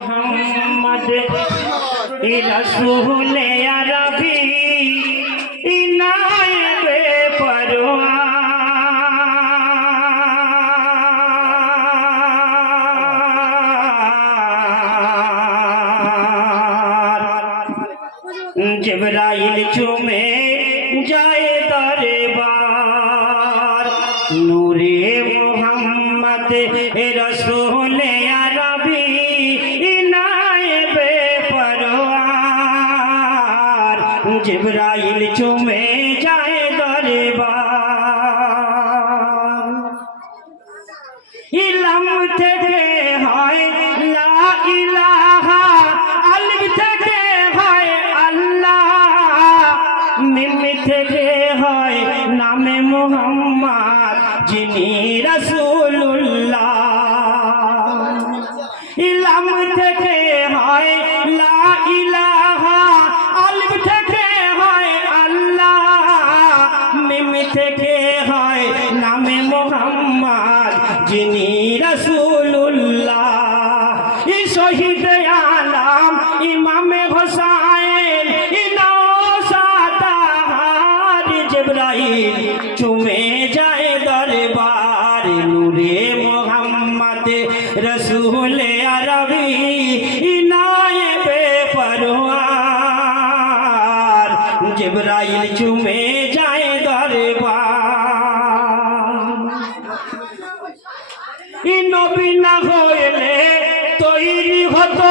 মোহাম্মদ রসুল আরবি ইনায়বে পরোয়ার জিবরাইল চুমে যায় দরবার। জিবরাইল চুমে যায় দরবার। ইলাম থেকে হয় লা ইলাহা, আলিম থেকে হয় আল্লাহ। মিম থেকে হয় নামে মোহাম্মদ, যিনি রাসূলুল্লাহ। ইলাম থেকে হয় লা ইলাহা ইমামে হোসাইন ইনসাতাহার জিবরাইল চুমে যায় দরবার নূরে মোহাম্মদ রসুল আরবি ইনায়েবে পরওয়ার জিবরাইল চুমে যায় দরবার ই নবী না হইলে তৈরি হতো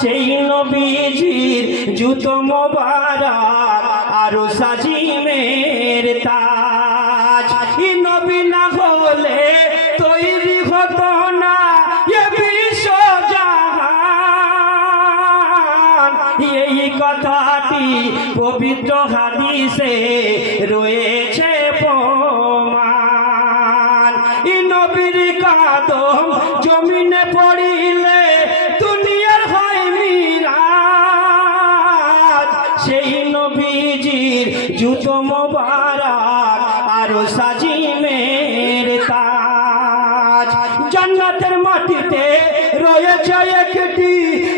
সেই নবীজির জুতো মোবারক আরও সাজিমের তাজ। নবী না হলে তৈরি হতো না এই কথাটি পবিত্র হাদিসে রয়েছে প্রমাণ। নবীর কাদম জমিনে পড়িলে দুনিয়ার সেই নবীজির জুতো মোবারক আরও সাজিমের তাজ। জান্নাতের মাটিতে রয়েছে একটি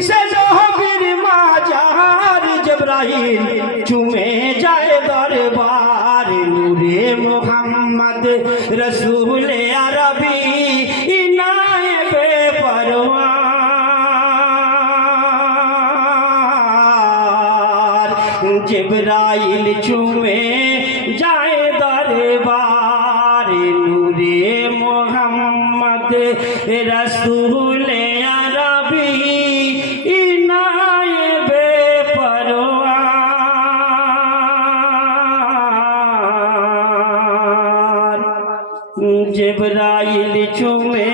সে নবীর মাজার। জব্রাহিম চুমে যায় দরবার নূরে মোহাম্মদ রসুল আরবি জিবরাইল চুমে যায় দরবার নূরে মোহাম্মদ রসুল আরবি ইনায়েবে পরওয়ার জিবরাইল চুমে